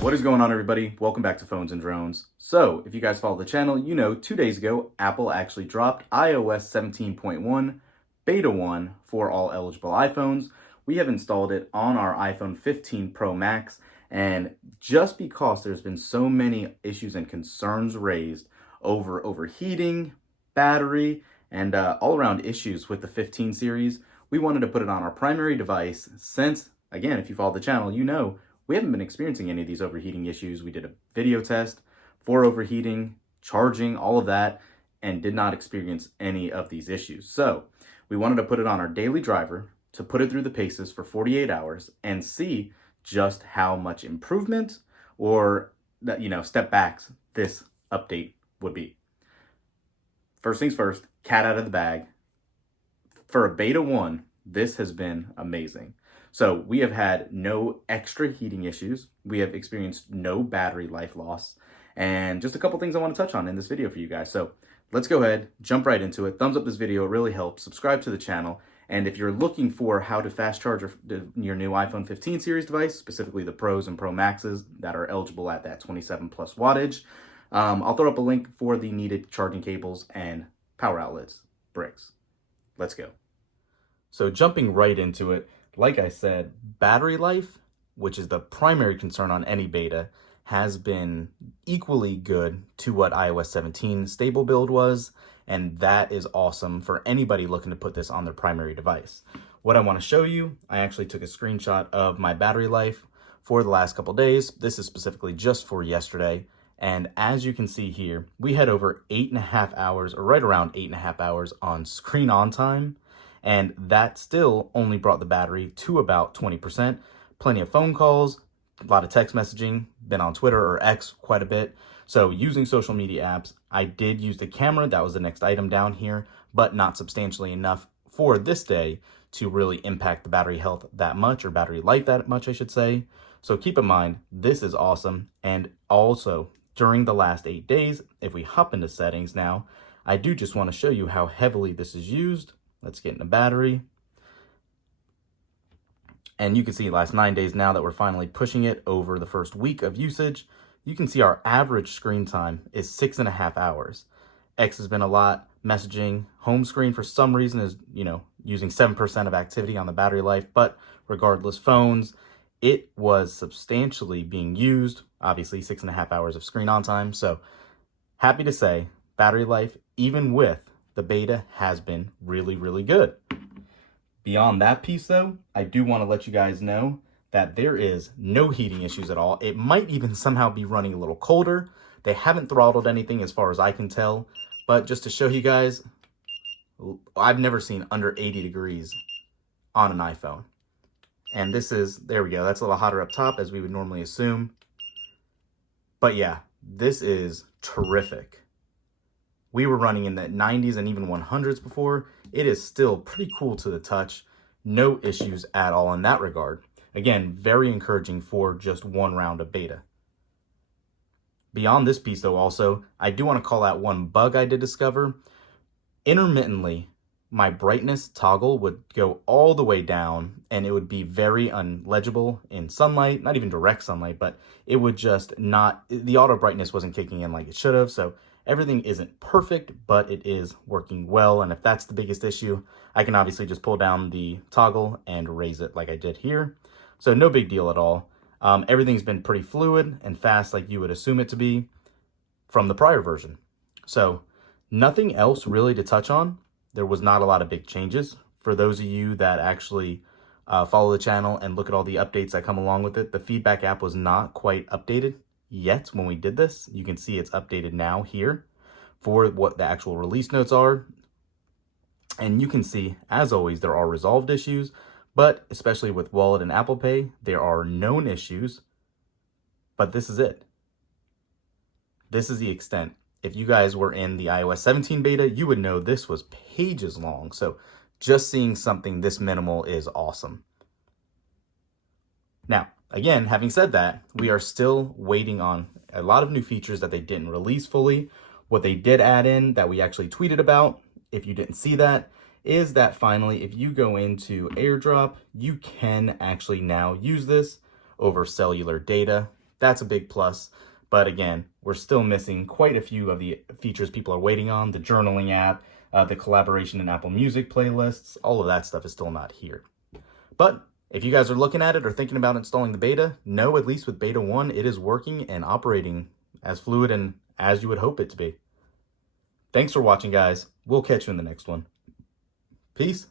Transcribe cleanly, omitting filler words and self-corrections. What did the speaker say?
What is going on, everybody? Welcome back to Phones and Drones. So, if you guys follow the channel, you know 2 days ago, Apple actually dropped iOS 17.1 Beta 1 for all eligible iPhones. We have installed it on our iPhone 15 Pro Max, and just because there's been so many issues and concerns raised over overheating, battery, and all around issues with the 15 series, we wanted to put it on our primary device since, again, if you follow the channel, you know we haven't been experiencing any of these overheating issues. We did a video test for overheating, charging, all of that, and did not experience any of these issues. So we wanted to put it on our daily driver to put it through the paces for 48 hours and see just how much improvement or step backs this update would be. First things first, cat out of the bag. For a beta 1, this has been amazing. So we have had no extra heating issues. We have experienced no battery life loss, and just a couple things I want to touch on in this video for you guys. So let's go ahead, jump right into it. Thumbs up this video, it really helps. Subscribe to the channel. And if you're looking for how to fast charge your new iPhone 15 series device, specifically the Pros and Pro Maxes that are eligible at that 27 plus wattage, I'll throw up a link for the needed charging cables and power outlets, bricks. Let's go. So jumping right into it, like I said, battery life, which is the primary concern on any beta, has been equally good to what iOS 17 stable build was, and that is awesome for anybody looking to put this on their primary device. What I want to show you, I actually took a screenshot of my battery life for the last couple days. This is specifically just for yesterday, and as you can see here, we had over 8.5 hours, or right around 8.5 hours on screen on time, and that still only brought the battery to about 20%. Plenty of phone calls, a lot of text messaging, been on Twitter or X quite a bit. So using social media apps, I did use the camera, that was the next item down here, but not substantially enough for this day to really impact the battery health that much, or battery life that much, I should say. So keep in mind, this is awesome. And also, during the last 8 days, if we hop into settings now, I do just want to show you how heavily this is used. Let's get in the battery. And you can see last 9 days now that we're finally pushing it over the first week of usage. You can see our average screen time is 6.5 hours. X has been a lot. Messaging, home screen for some reason is, using 7% of activity on the battery life, but regardless, phones, it was substantially being used. Obviously 6.5 hours of screen on time. So happy to say battery life, even with the beta, has been really, really good. Beyond that piece though, I do want to let you guys know that there is no heating issues at all. It might even somehow be running a little colder. They haven't throttled anything as far as I can tell, but just to show you guys, I've never seen under 80 degrees on an iPhone. And this is, there we go, that's a little hotter up top as we would normally assume. But yeah, this is terrific. We were running in the 90s and even 100s before. It is still pretty cool to the touch. No issues at all in that regard. Again, very encouraging for just one round of beta. Beyond this piece though also, I do want to call out one bug I did discover. Intermittently, my brightness toggle would go all the way down and it would be very unlegible in sunlight, not even direct sunlight, but it would just not, the auto brightness wasn't kicking in like it should have. So everything isn't perfect, but it is working well. And if that's the biggest issue, I can obviously just pull down the toggle and raise it like I did here. So no big deal at all. Everything's been pretty fluid and fast like you would assume it to be from the prior version. So nothing else really to touch on. There was not a lot of big changes. For those of you that actually follow the channel and look at all the updates that come along with it, the feedback app was not quite updated yet when we did this. You can see it's updated now here for what the actual release notes are. And you can see, as always, there are resolved issues, but especially with Wallet and Apple Pay, there are known issues, but this is it. This is the extent. If you guys were in the iOS 17 beta, you would know this was pages long. So just seeing something this minimal is awesome. Now, again, having said that, we are still waiting on a lot of new features that they didn't release fully. What they did add in that we actually tweeted about, if you didn't see that, is that finally, if you go into AirDrop, you can actually now use this over cellular data. That's a big plus. But again, we're still missing quite a few of the features people are waiting on. The journaling app, the collaboration in Apple Music playlists, all of that stuff is still not here. But if you guys are looking at it or thinking about installing the beta, know at least with beta 1, it is working and operating as fluid and as you would hope it to be. Thanks for watching, guys. We'll catch you in the next one. Peace.